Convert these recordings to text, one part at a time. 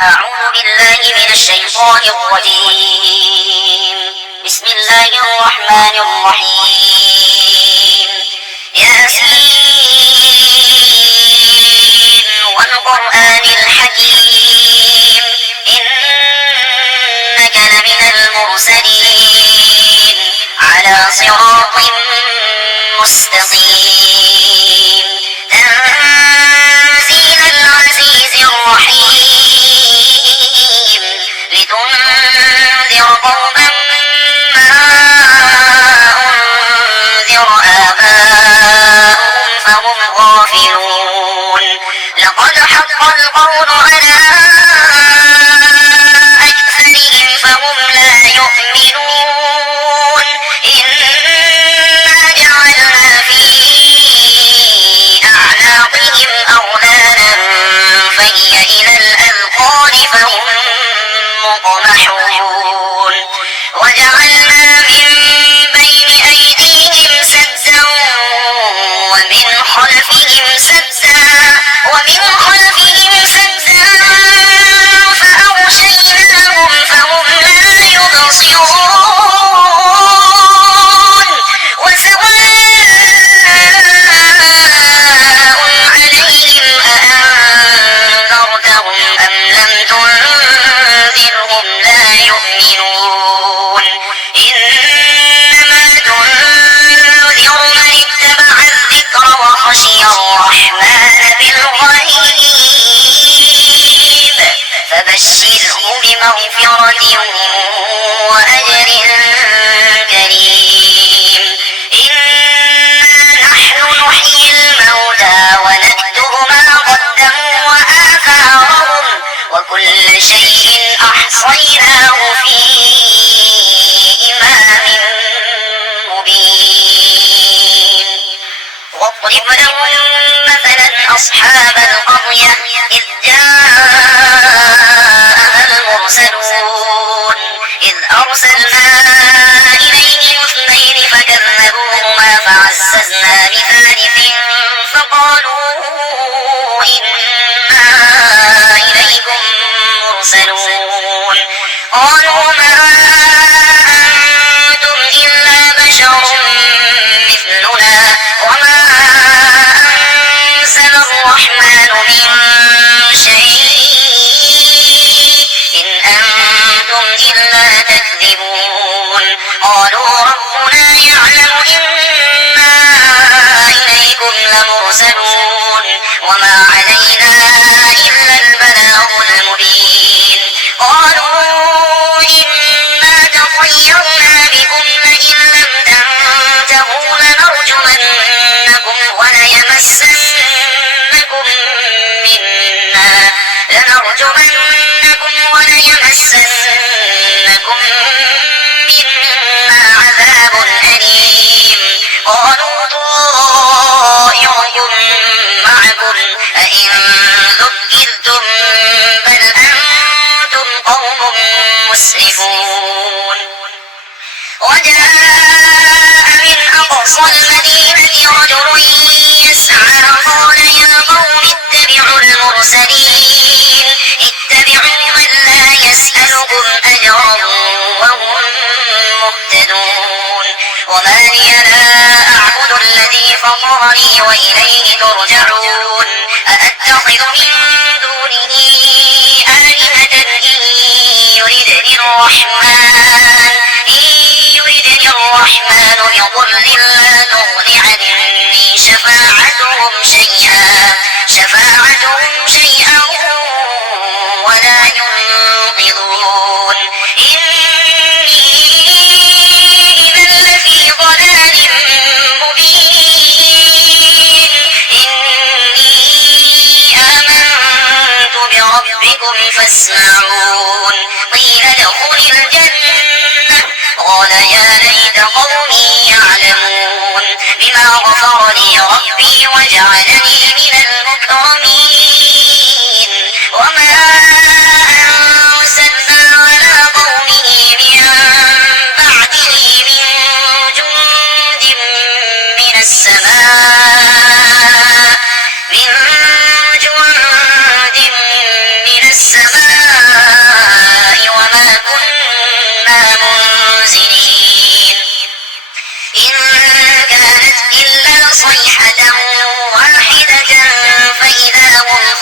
أعوذ بالله من الشيطان الرجيم. بسم الله الرحمن الرحيم. ياسين والقرآن الحكيم إنك لمن المرسلين على صراط مستقيم تنزيل العزيز الرحيم لتنذر قوما ما أنذر آباؤهم فهم غافلون لقد حق القول على أكثرهم فهم لا يؤمنون إنا جعلنا في أعناقهم أغلالا فهي إلى الأذقان فهم مقمحون وجعلنا من بين أيديهم سدا ومن خلفهم سدا فأغشيناهم فهم لا يبصرون وسواء عليهم أأنذرتهم أم لم تنذرهم لا يؤمنون إنما تنذر من اتبع الذكر وخشي الرحمن بالغيب فبشره بمغفرة وأجر كريم إنا نحن نحيي الموتى ونكتب ما قدموا وآثارهم وكل شيء أحصيناه في إمام مبين واضرب لهم مثلا أصحاب القرية إذ جاءها المرسلون إذ أرسلنا إليهم اثنين فكذبوهما فعززنا بثالث فقالوا إنا إليكم مرسلون قالوا ما أنتم إلا بشر مثلنا وما أنزل الرحمن من شيء إن أنتم إلا تكذبون قالوا ربنا يعلم إنا إليكم لمرسلون وما علينا إلا البلاغ المبين قالوا إنا تطيرنا بكم لئن لم تنتهوا لنرجمنكم وليمسنكم منا عذاب أليم قالوا طائركم معكم أئن ذكرتم بل أنتم قوم مسرفون وجاء من أقصى المدينة رجل يسعى قال يا قوم اتبعوا المرسلين اتبعوا من لا يسألكم أجرا وهم مهتدون وما لي لا أعبد الذي فطرني وإليه ترجعون أأتخذ من دونه آلهة إن يردني الرحمن بضر لا تغن عني شفاعتهم شيئا ولا ينقذون إني إذا لفي ضلال مبين إني آمنت بربكم فاسمعون قيل ادخل الجنة قال يا ليت قومي يعلمون بما غفر لي ربي وجعلني من المكرمين وما أرسلنا على قومه من بعده من جند من السماء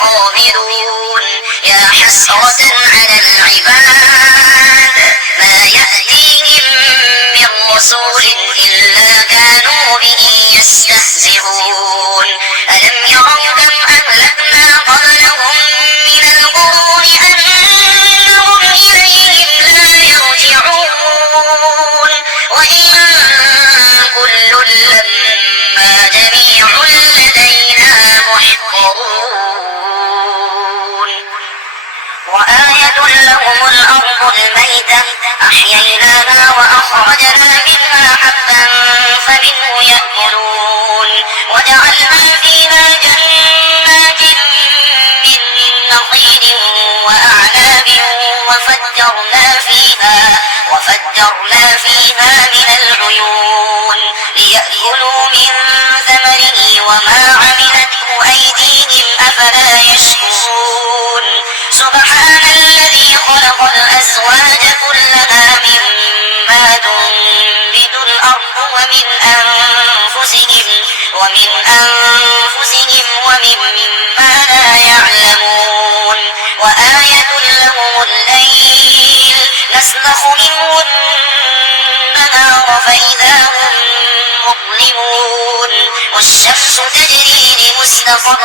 خامدون يا حسرة على العباد ما يأتيهم من رسول إلا كانوا به يستهزئون ألم يروا كم أهلكنا قبلهم من القرون أنهم إليهم لا يرجعون وإن كل لما جميع لدينا محضرون وآية لهم الأرض الميتة أحييناها وأخرجنا منها حبا فمنه يأكلون وجعلنا فيها جنات من نخيل وأعناب وفجرنا فيها من العيون ليأكلوا من ثمره وما عملته أيديهم أفلا يشكرون سبحان الذي خلق الأزواج كلها مما تنبت الأرض ومن أنفسهم ومما لا يعلمون وآية لهم الليل نسلخ منه النهار فإذا هم مظلمون والشمس تجري لمستقر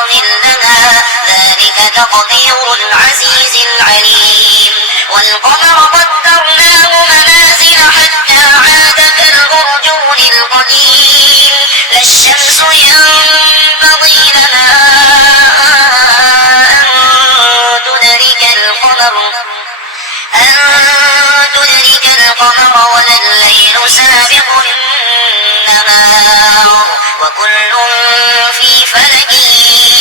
لها ذلك تقدير العزيز العليم والقمر قدرناه منازل حتى عاد كالأرجون القديم لا الشمس ينبغي لها أن تدرك القمر ولا الليل سابق النهار وكل في فلك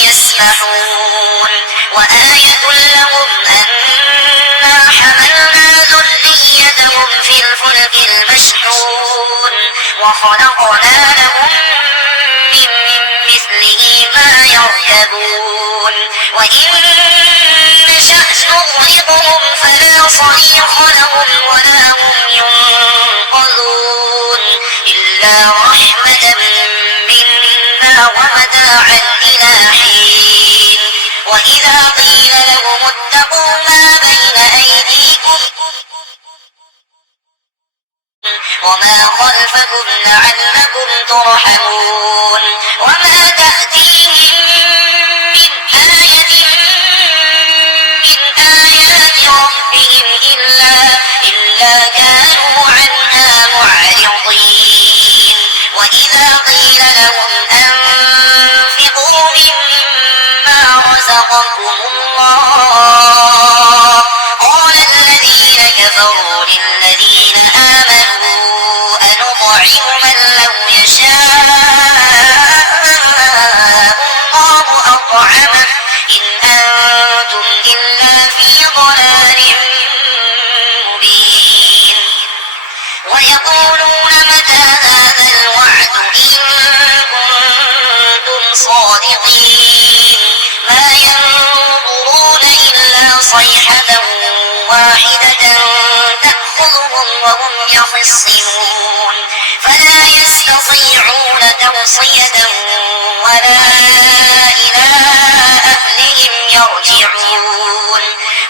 يسبحون وآية لهم أنا حملنا ذريتهم في الفلك المشحون وخلقنا لهم من مثله ما يركبون وإن نشأ نغرقهم فلا صريخ لهم ولا هم ينقذون إلا رحمة منا ومتاعا إلى حين وإذا قيل لهم اتقوا ما بين أيديكم وما خلفكم لعلكم ترحمون وما تأتيهم من آية من آيات ربهم إلا كانوا عنها معرضين وإذا قيل لهم أنفقوا مما رزقكم الله قال الذين كفروا للذين آمنوا أنطعم من لو يشاء الله أطعمه إن أنتم إلا في ضلال مبين ويقولون متى هذا الوعد إن كنتم صادقين ما ينظرون إلا صيحة واحدة تأخذهم وهم يخصمون فلا يستطيعون توصية ولا إلى أهلهم يرجعون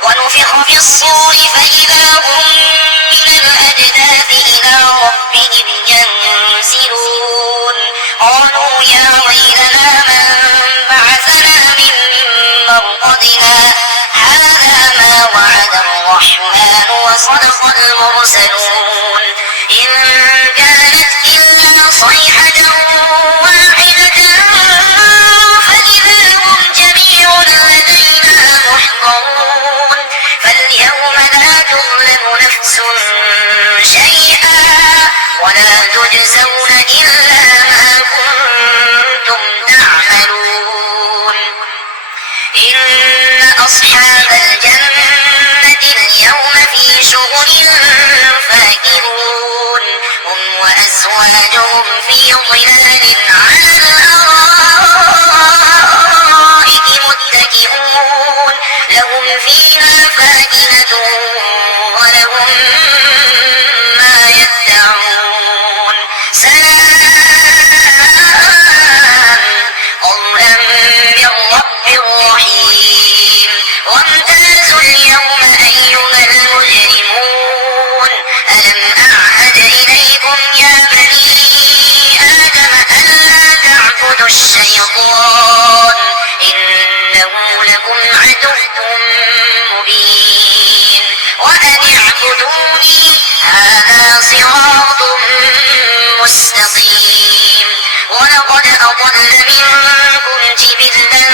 ونفخ في الصور فإذا هم من الأجداث إلى ربهم ينسلون قالوا يا ويلنا من بعثنا من مرقدنا هذا ما وعد الرحمن وصدق المرسلون إن كانت إلا صيحة واحدة فإذا هم جميع لدينا محضرون فاليوم لا تظلم نفس شيئا ولا تجزون إلا ما كنتم تعملون إن أصحاب الجنة اليوم في شغل فاكهون هم وأزواجهم في ظلال على الأرائك متكئون لهم فيها فاكهة ولهم ما يدعون سلام قولا من رب رحيم اليوم أيها المجرمون ألم أعهد إليكم يا بني آدم ألا تعبدوا الشيطان إنه لكم عدو مبين وأن اعبدوني هذا صراط مستقيم ولقد أضل منكم جبلا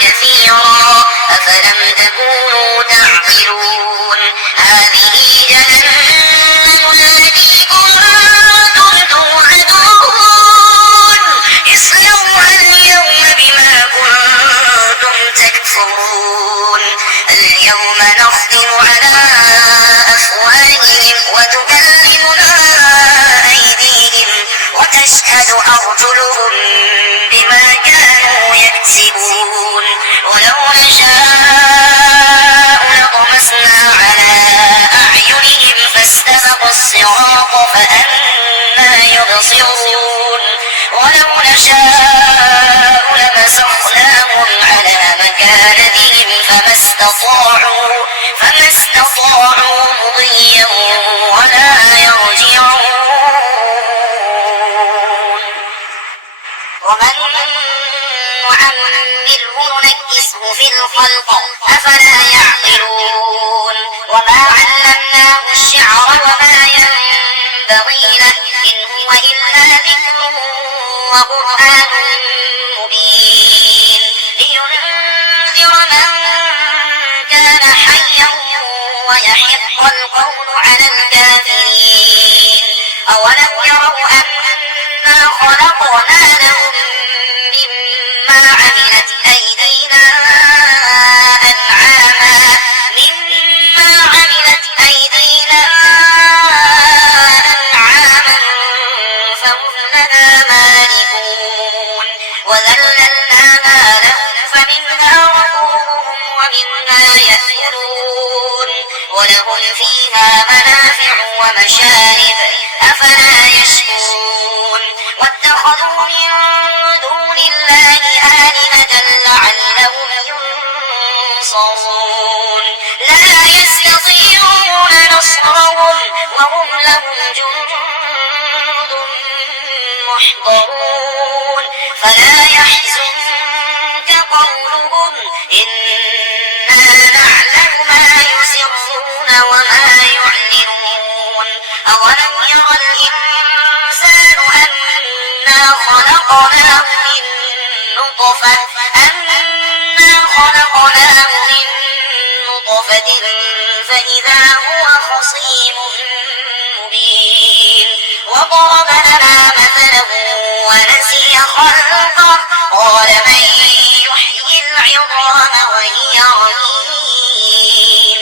كثيرا أفلم تكونوا تعقلون هذه جهنم التي كنتم توعدون اصلوها اليوم بما كنتم تكفرون اليوم نختم على أفواههم وتكلمنا أيديهم وتشهد أرجلهم بما كانوا يكسبون ولو نشاء لطمسنا على أعينهم فاستبقوا الصراط فأنى يبصرون ولو نشاء لمسخناهم على مكانتهم فما استطاعوا مضيا ولا يرجعون ومن نعمره نكسه في الخلق أفلا يعقلون وما علمناه الشعر وما ينبغي له إن هو إلا ذكر وقرآن مبين لينذر من كان حيا ويحق القول على الكافرين أولم يروا أنا خلقنا لهم مما عملت أيدينا أنعاما فهم لها مالكون وذللناها لهم فمنها ركوبهم ومنها يأكلون ولهم فيها منافع ومشارب أفلا يشكرون واتخذوا من دون الله آلهة لعلهم ينصرون لا يستطيعون نصرهم وهم لهم جند محضرون فلا يحزنك قولهم إنا نعلم ما يسرون وما يعلنون أولم ير الإنسان أنا خلقناه من نطفة فإذا هو خصيم مبين وضرب لنا مثلا ونسي خلقه قال من يحيي العظام وهي رميم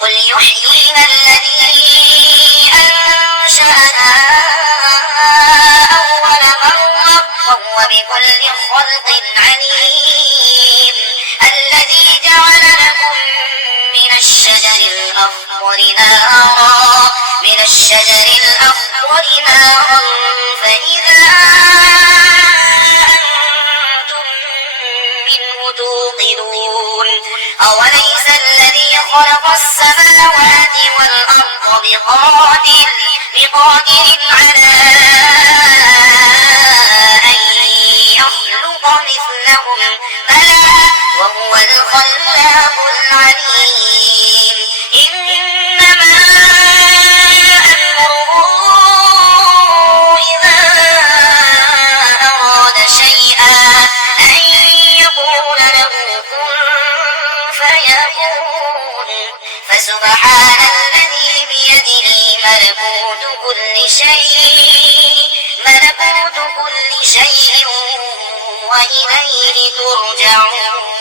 قل يحييها الذي أنشأها أول مرة وهو بكل خلق عليم الذي جعل لكم من الشجر الأخضر نارا فإذا أنتم منه توقدون أوليس الذي خلق السماوات والأرض بقادر على أن يخلق مثلهم بلى وهو الخلاق العليم إنما أمره إذا أراد شيئا أن يقول له كن فيكون فسبحان الذي بيده ملكوت كل شيء وإليه ترجعون